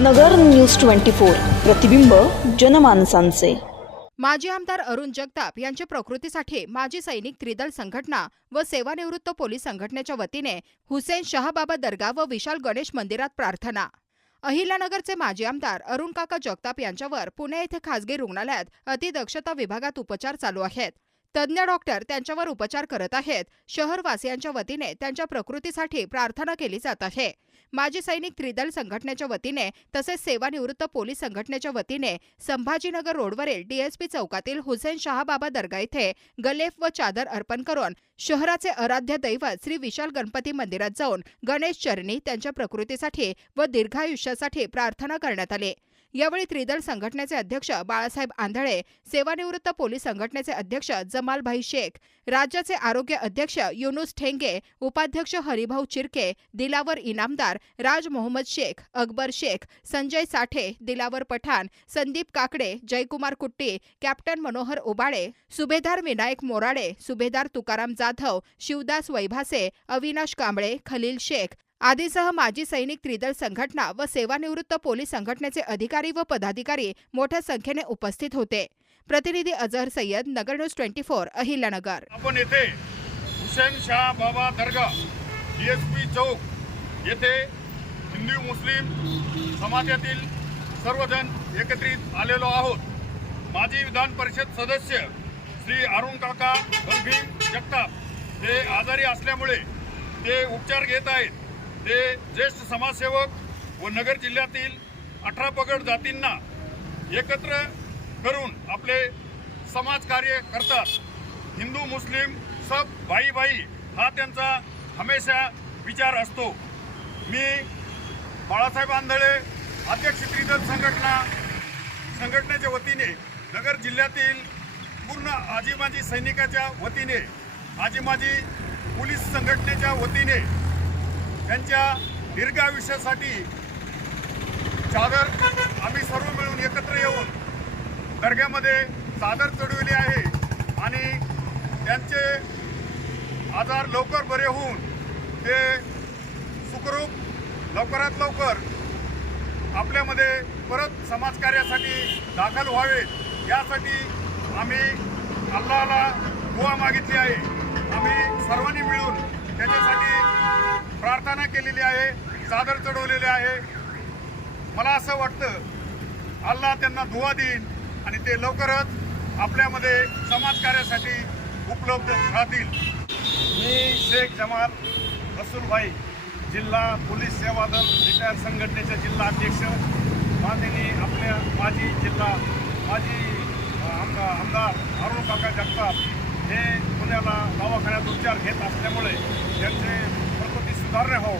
नगर news twenty four. प्रतिबिंब जनमानसांचे. माजी आमदार अरुण जगताप यांच्या प्रकृतीसाठी माजी सैनिक त्रिदल संघटना व सेवानिवृत्त पोलीस संघटनेच्या वतीने हुसेन शहाबाबा दर्गा व विशाल गणेश मंदिरात प्रार्थना. अहिल्यानगरचे माजी आमदार अरुण काका जगताप यांच्यावर पुणे येथे खासगी रुग्णालयात अतिदक्षता विभागात उपचार चालू आहेत. तज्ज्ञ डॉक्टर त्यांच्यावर उपचार करत आहेत. शहरवासियांच्या वतीने त्यांच्या प्रकृतीसाठी प्रार्थना केली जात आहे. माजी सैनिक त्रिदल संघटनेच्या वतीने तसेच सेवानिवृत्त पोलीस संघटनेच्या वतीने संभाजीनगर रोडवरील डीएसपी चौकातील हुसेन शहाबाबा दर्गा येथे गलेफ व चादर अर्पण करून शहराचे आराध्य दैवत श्री विशाल गणपती मंदिरात जाऊन गणेश चरणी त्यांच्या प्रकृतीसाठी व दीर्घायुष्यासाठी प्रार्थना करण्यात आली. यावेळी त्रिदल संघटनेचे अध्यक्ष बाळासाहेब आंधळे सेवानिवृत्त पोलीस संघटनेचे अध्यक्ष जमालभाई शेख राज्याचे आरोग्य अध्यक्ष युनुस ठेंगे उपाध्यक्ष हरिभाऊ चिरके दिलावर इनामदार राज मोहम्मद शेख अकबर शेख संजय साठे दिलावर पठाण संदीप काकडे जयकुमार कुट्टी कॅप्टन मनोहर उबाळे सुभेदार विनायक मोराडे सुभेदार तुकाराम जाधव शिवदास वैभासे अविनाश कांबळे खलील शेख आदीसह माजी सैनिक त्रिदल संघटना व सेवानिवृत्त पोलीस संघटनेचे अधिकारी व पदाधिकारी मोठ्या संख्येने उपस्थित होते. प्रतिनिधी Azhar Sayyad Nagar news twenty four Ahilyanagar. आपण येथे हुसेन शाह बाबा दर्गा डीएसपी पी चौक येथे हिंदू मुस्लिम समाजातील सर्वजण एकत्रित आलेलो आहोत. माजी विधान परिषद सदस्य श्री अरुण काका बलभीम जगताप हे आजारी असल्यामुळे ते उपचार घेत आहेत. ते ज्येष्ठ समाजसेवक व नगर जिल्ह्यातील अठरा पगड जातींना एकत्र करून आपले समाजकार्य करतात. हिंदू मुस्लिम सब भाई भाई हा त्यांचा हमेशा विचार असतो. मी बाळासाहेब आंधळे अध्यक्ष त्रिदल संघटना संघटनेच्या वतीने नगर जिल्ह्यातील पूर्ण आजीमाजी सैनिकाच्या वतीने आजीमाजी पोलीस संघटनेच्या वतीने त्यांच्या दीर्घ आयुष्यासाठी चादर आम्ही सर्व मिळून एकत्र येऊन दर्ग्यामध्ये चादर चढविली आहे आणि त्यांचे आजार लवकर बरे होऊन ते सुखरूप लवकरात लवकर आपल्यामध्ये परत समाजकार्यासाठी दाखल व्हावेत यासाठी आम्ही अल्लाला दुवा मागितली आहे. आम्ही सर्वांनी मिळून त्याच्यासाठी प्रार्थना केलेली आहे चादर चढवलेली आहे. मला असं वाटतं अल्लाह त्यांना दुवा देईन आणि ते लवकरच आपल्यामध्ये समाजकार्यासाठी उपलब्ध राहतील. मी शेख जमाल रसूलभाई जिल्हा पोलीस सेवा दल रिटायर संघटनेचे जिल्हा अध्यक्ष माननीय आपल्या माजी जिल्हा माजी आमदार अरुण काका जगताप हे पुण्याला दवाखान्यात उपचार घेत असल्यामुळे त्यांचे सुधारणे हो.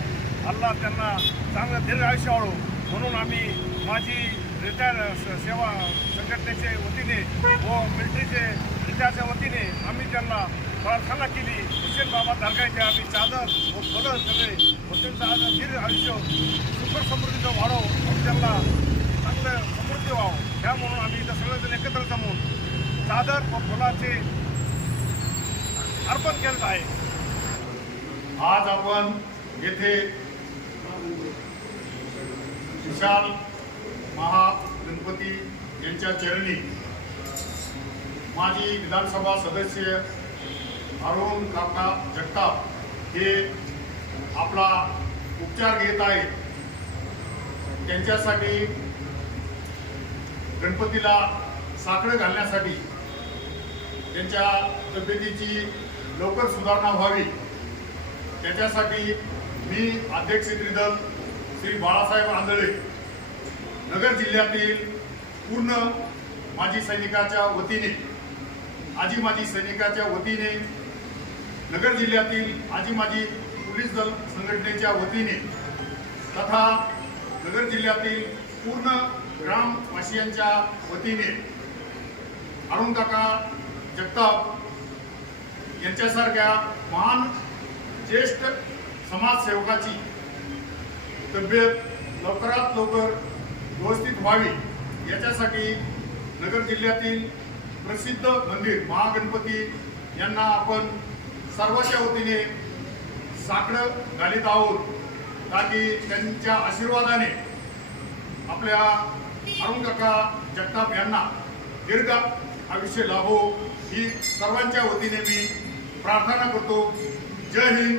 अल्लाह त्यांना चांगलं दीर्घ आयुष्य वाढो. म्हणून आम्ही माझी रिटायर स- सेवा संघटनेचे वतीने व मिलिटरीचे रिटायरच्या वतीने आम्ही त्यांना प्रार्थना केली. हुसेन बाबा दर्गाचे आम्ही चादर व फुलं सगळे हुसेनचं आज दीर्घ आयुष्य सुखर समृद्धीचं वाढो. त्यांना चांगलं समृद्धी व्हावं. त्या म्हणून आम्ही इथं सगळेजण एकत्र जमून चादर व फुलाचे अर्पण केलं आहे. आज आपण येथे विशाल महागणपती यांच्या चरणी माजी विधानसभा सदस्य अरुण काका जगताप हे आपला उपचार घेत आहेत. त्यांच्यासाठी गणपतीला साखळं घालण्यासाठी त्यांच्या तब्येतीची लवकर सुधारणा व्हावी. त्याच्यासाठी मी अध्यक्ष त्रिदल श्री बाळासाहेब आंधळे. नगर जिल्ह्यातील पूर्ण माजी सैनिकाच्या वतीने आजी माजी सैनिकाच्या वतीने नगर जिल्ह्यातील आजी माजी पोलीस दल संघटनेच्या वतीने तथा नगर जिल्ह्यातील पूर्ण ग्रामवासियांच्या वतीने अरुणकाका जगताप यांच्यासारख्या महान ज्येष्ठ समाजसेवकाची तब्येत लवकरात लवकर व्यवस्थित व्हावी याच्यासाठी नगर जिल्ह्यातील प्रसिद्ध मंदिर महागणपती यांना आपण सर्वांच्या वतीने साकडं घालीत आहोत. ताकी त्यांच्या आशीर्वादाने आपल्या अरुण काका जगताप यांना दीर्घ आयुष्य लाभो. ही सर्वांच्या वतीने मी प्रार्थना करतो. जय हिंद.